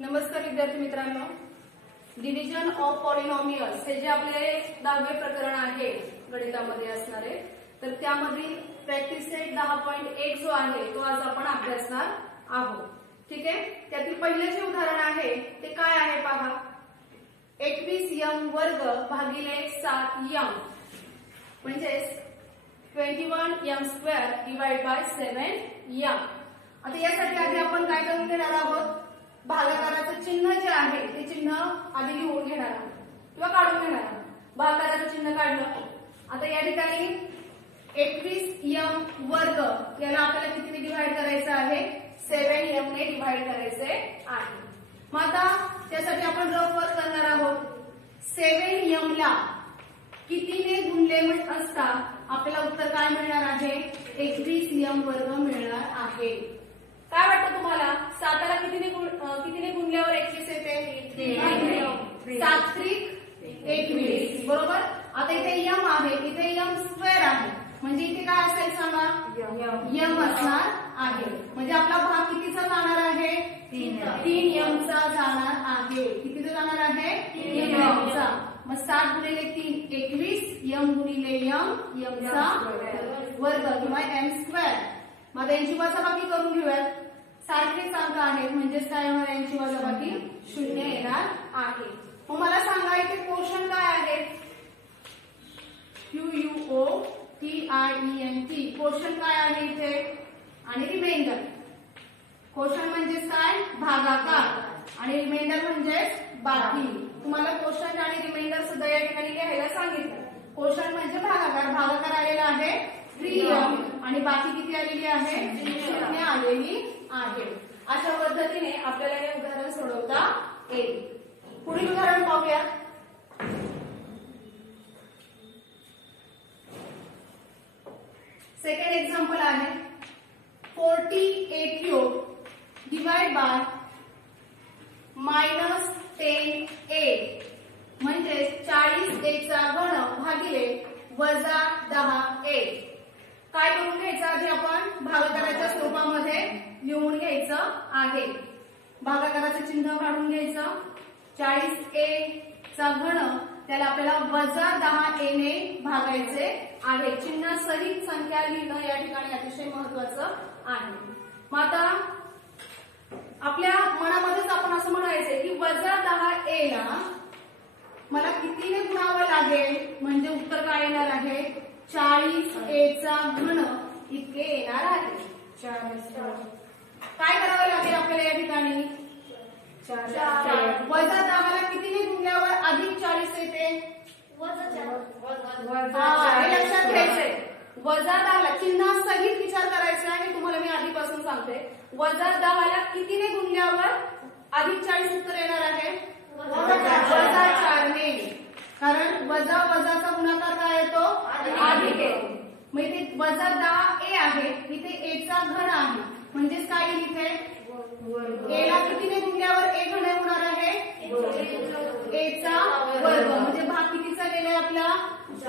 नमस्कार विद्यार्थी मित्रांनो, डिव्हिजन ऑफ पॉलिनॉमियल्स हे जे आपले 10वे प्रकरण आहे गणितामध्ये असणारे, तर त्यामधील प्रॅक्टिस सेट 10.1 जो आहे तो आज आपण अभ्यासणार आहोत. ठीक आहे. त्यातील पहिले जे उदाहरण आहे ते काय आहे पहा. 21m वर्ग भागिले 7m म्हणजे 21m² डिवाइड बाय 7m. आता यासाठी आधी आपण काय करून घेणार आहोत, भागाकाराचं चिन्ह जे आहे ते चिन्ह आधी लिहून घेणार आहोत किंवा काढून घेणार आहोत. भागाकाराचं चिन्ह काढलं. आता या ठिकाणी 21m वर्ग याला आपल्याला कितीने डिवाइड करायचं आहे, 7m ने डिवाइड करायचे आहे. मग आता त्यासाठी आपण रफ वर्क करणार आहोत. 7m ला कितीने गुणले असता आपल्याला उत्तर काय मिळणार आहे, 21m वर्ग मिळणार आहे. काय वाटतं तुम्हाला, 7ला कितीने गुणल्यावर 21 येते, 7×21 बरोबर. आता इथे m आहे, इथे m² आहे, म्हणजे इथे काय असेल सांगा, m असणार आहे. म्हणजे आपला भाग कितीचा जाणार आहे, 3m चा जाणार आहे. कितीचा जाणार आहे, 3m चा. मग 7 गुणिले 3 21, m गुणिले m चा वर्ग किंवा m². मग यांची वजाबाकी करून घेऊयात. सारखेच अंक आहेत म्हणजेच काय होणार, यांची वजाबाकी 0 येणार आहे. मग मला सांगा इथे क्वोशंट काय आहे, QUOTIENT. क्वोशंट काय आहे इथे, आणि रिमाइंडर. क्वोशंट म्हणजे काय, भागाकार, आणि रिमाइंडर म्हणजे बाकी. तुम्हाला क्वोशंट आणि रिमाइंडर सुद्धा या ठिकाणी लिहायला सांगितलं. क्वोशंट म्हणजे भागाकार, भागाकार आलेला आहे 3m आणि बाकी किती आलेली आहे, 0 आलेली आहे. अशा पद्धतीने आपल्याला हे उदाहरण सोडवता येईल. पुढील उदाहरण पाहूया. सेकंड एक्झाम्पल आहे 48³ डिवाइड बाय -10a म्हणजे 40a चा घन भागिले -10a. काय करून घ्यायचं आधी आपण, भागाकाराच्या स्वरूपामध्ये लिहून घ्यायचं आहे. भागाकाराचं चिन्ह काढून घ्यायचं. 40a चा घन त्याला आपल्याला -10a ने भागायचे आहे. चिन्ह सहित संख्या लिहिणं या ठिकाणी अतिशय महत्वाचं आहे. मग आता आपल्या मनामध्येच आपण असं म्हणायचंय की -10a ला मला कितीने गुणावं लागेल, म्हणजे उत्तर काय येणार आहे, 40a चा घन इतके येणार आहे. काय करावं लागेल आपल्याला या ठिकाणी, -10 ला कितीने गुणल्यावर अधिक 40 येते, हे लक्षात घ्यायचंय. -10 ला चिन्ह सहित विचार करायचा आहे, तुम्हाला मी आधीपासून सांगते. -10 ला कितीने गुणल्यावर अधिक 40 उत्तर येणार आहे, -4 ने. कारण वजा वजाचा गुणाकार काय येतो, अधिक येतो. मग इथे -10a आहे, इथे a चा घन आहे, म्हणजेच काय येईल इथे, a ला कितीने गुणल्यावर a घन होणार आहे, a चा वर्ग. म्हणजे भाग कितीचा गेलाय आपला, -4a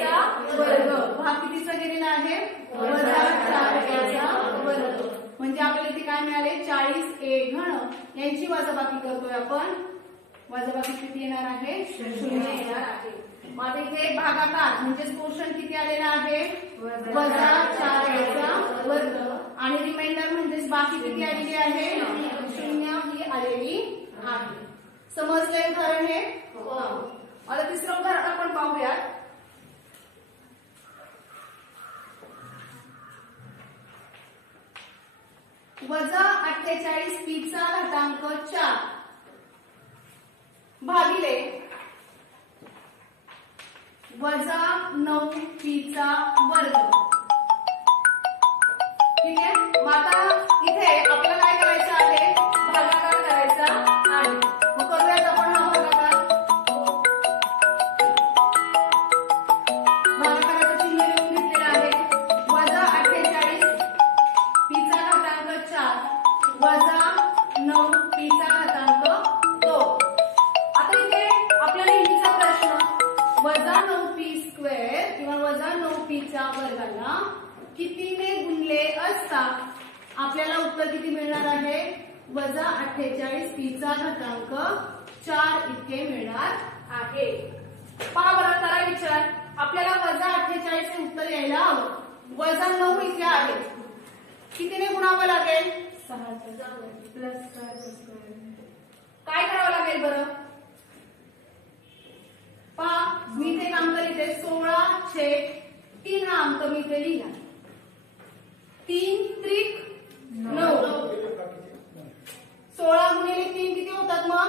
चा वर्ग. भाग कितीचा गेलेला आहे, -4a चा वर्ग. म्हणजे आपल्याला इथे काय मिळाले, 40a घन. यांची वजाबाकी करतोय आपण. वजाबाकी किती येणार आहे, 0 येणार आहे. मग इथे भागाकार म्हणजे क्वोशंट किती आलेला आहे, -4a चा वर्ग, आणि रिमाइंडर म्हणजेच बाकी किती आलेली आहे, 0 ही आलेली आहे. समजलंय उदाहरण हे. आता तिसरं उदाहरण आपण पाहूयात. -48p चा घातांक 4 भागिले -9p चा वर्ग. ठीक आहे. मग आता इथे आपल्याला काय करायचं आहे, भागाकार करायचा आहे. मग करूयात आपण हा भागाकार. भागाकाराचं चिन्ह लिहून घेतलेलं आहे. -48p चा घातांक 4 -9p चा घातांक 2. आता इथे आपल्या नेहमीचा प्रश्न, -9p² किंवा -9p च्या वर्गाला कितीने गुणले असता आपल्याला उत्तर उत्तर किती मिळणार आहे? वजा 48 p चा घातांक 4 इतके मिळणार आहे. पहा बरं, करा विचार. आपल्याला वजा 48 हे उत्तर यायला हवं. वजा 9 इथे आहे, कितीने गुणावं लागेल? 6 प्लस 6. काय करावं लागेल बरं? पहा, मी ते अंक लिहिते. 16/3 हा अंक मी इथे लिहिला. 3 त्रिक 9. 16 गुणिले 3 किती होतात मग?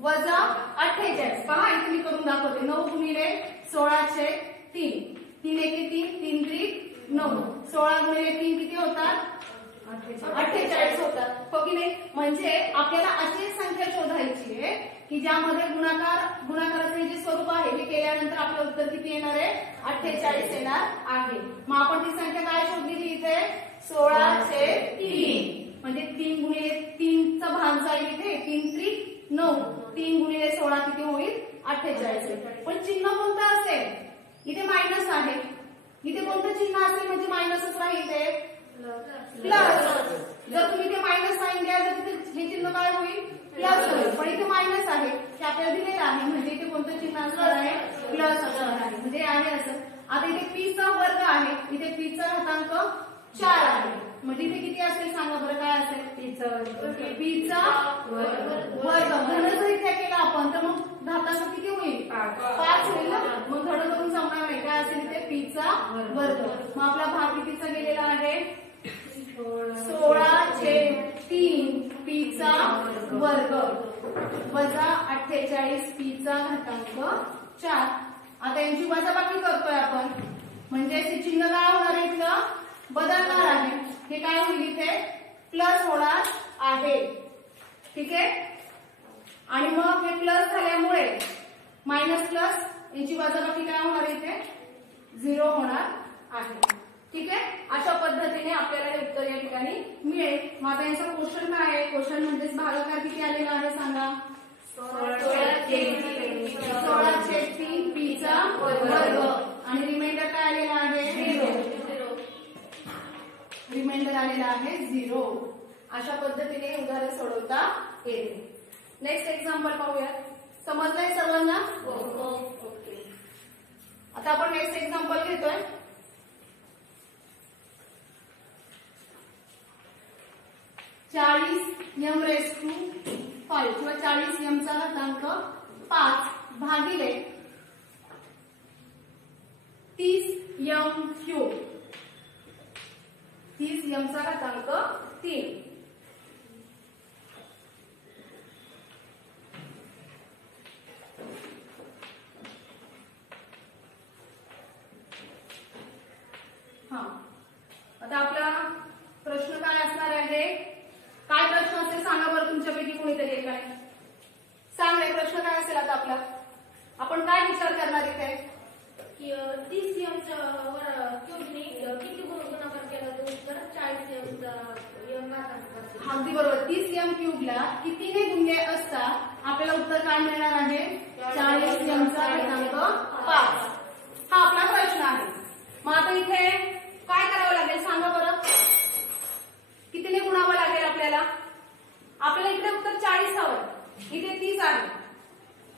वजा 48. पहा इथे मी करून दाखवते. 9 गुणिले 16/3. 3 एके 3, 3 त्रिक 9. 16 गुणिले 3 किती होतात? 48 होतात. हो की नाही? म्हणजे आपल्याला अशी संख्या शोधायची आहे की ज्यामध्ये गुणाकाराचं हे जे स्वरूप आहे हे केल्यानंतर आपलं उत्तर किती येणार आहे? 48 येणार आहे. मग आपण ती संख्या काय शोधली इथे? 16/3. म्हणजे 3 गुणिले 3 चा भाग जाईल इथे. 3 त्रिक 9. 3 गुणिले 16 किती होईल? 48. पण चिन्ह कोणतं असेल? इथे मायनस आहे. इथे कोणतं चिन्ह असेल म्हणजे मायनसच राहील ते? प्लस. जर तुम्ही ते मायनस साइन द्या तर तिथे हे चिन्ह काय होईल? प्लस होईल. पण इथे मायनस आहे हे आपल्याला दिलेलं आहे, म्हणजे इथे कोणतं चिन्ह असणार आहे? प्लस असणार आहे. म्हणजे आहे असं. आता इथे p चा वर्ग आहे, इथे p चा घातांक 4 आहे. म्हणजे इथे किती असेल सांगा बरं? काय असेल? p चा वर्ग. घन जर इथे केला आपण तर मग घातांक किती होईल? 5 होईल ना. मग घन करून जमणार नाही. काय असेल इथे? p चा वर्ग. मग आपला भाग कितीचा गेलेला आहे? 16/3 p चा वर्ग वजा 48 p चा घातांक 4. आता यांची वजाबाकी करतोय आपण, म्हणजे हे चिन्ह काय होणार आहे? इथलं बदलणार आहे. हे काय होईल? इथे प्लस होणार आहे. ठीक आहे. आणि मग हे प्लस झाल्यामुळे मायनस प्लस यांची वजाबाकी काय होणार? इथे 0 होणार आहे. ठीक आहे. अशा पद्धतीने आपल्याला हे उत्तर या ठिकाणी मिळेल. मग आता यांचा क्वेश्चन काय आहे? क्वेश्चन म्हणजेच भागाकार किती आलेला आहे सांगा? 16/3 p चा वर्ग. आणि रिमाइंडर काय आलेला आहे? 0. रिमाइंडर आलेला आहे 0. अशा पद्धतीने उदाहरण सोडवता येते. नेक्स्ट एक्झाम्पल पाहूया. समजलंय सर्वांना? ओके. आता आपण नेक्स्ट एक्झाम्पल घेतोय. 40m⁵ किंवा 40m चा घातांक 5 भागिले 30m³. 30m चा घातांक 3. हा, आता आपला प्रश्न काय असणार आहे? काय प्रश्न असेल सांगा बरं तुमच्यापैकी कोणीतरी एकाने सांग रे. प्रश्न काय असेल आता आपला? आपण काय विचार करणार इथे? 30m च्या क्यूबने किती गुणाकार केला तर उत्तर 40m घातांक. अगदी बरोबर. 30m³ ला कितीने गुणले असता आपल्याला उत्तर काय मिळणार आहे? 40m चा घातांक 5. हा आपला प्रश्न आहे. मग आता इथे काय करावं लागेल सांगा बरं? कितीने गुणावं लागेल आपल्याला? आपल्याला इकडे उत्तर 40 हवं, इथे 30 आहे.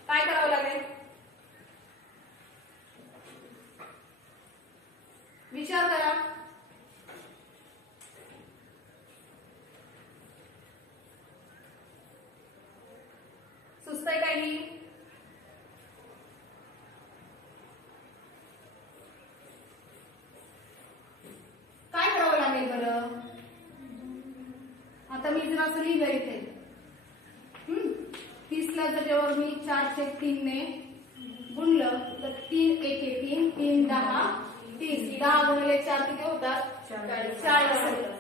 काय करावं लागेल? विचार करा. सुचतंय काही? काय करावं लागेल बरं? आता मी जर असं लिहिलं इथे 30 ला जर जेव्हा मी 4/3 ने गुणलं तर 3 एके 3, 3 10, 30. 10 गुणिले 4 किती होतात? 40 होतात.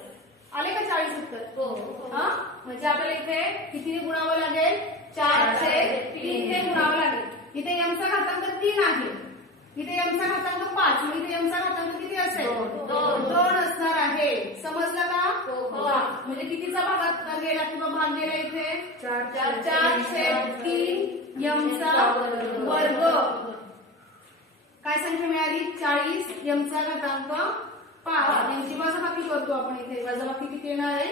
आले का 40 उत्तर? हो. हा, म्हणजे आपल्याला इथे कितीने गुणावं लागेल? 4/3 ने गुणावं लागेल. इथे m चा घातांक 3 आहे, इथे m चा घातांक 5, मग इथे m चा घातांक किती असेल? 2 असणार आहे. समजलं का? म्हणजे कितीचा भागात गेला किंवा भाग गेला इथे? 4/3 m चा वर्ग. काय संख्या मिळाली? 40 m चा घातांक 5 यांची वजाबाकी करतो आपण इथे. वजाबाकी किती येणार आहे?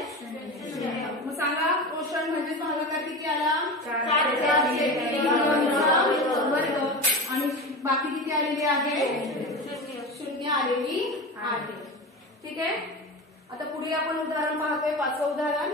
मग सांगा क्वोशंट म्हणजे भागाकार किती आला? 4 वर्ग आणि बाकी किती आलेली आहे? 0 आलेली आहे. ठीक आहे. आता पुढे आपण उदाहरण पाहतोय 5वं उदाहरण.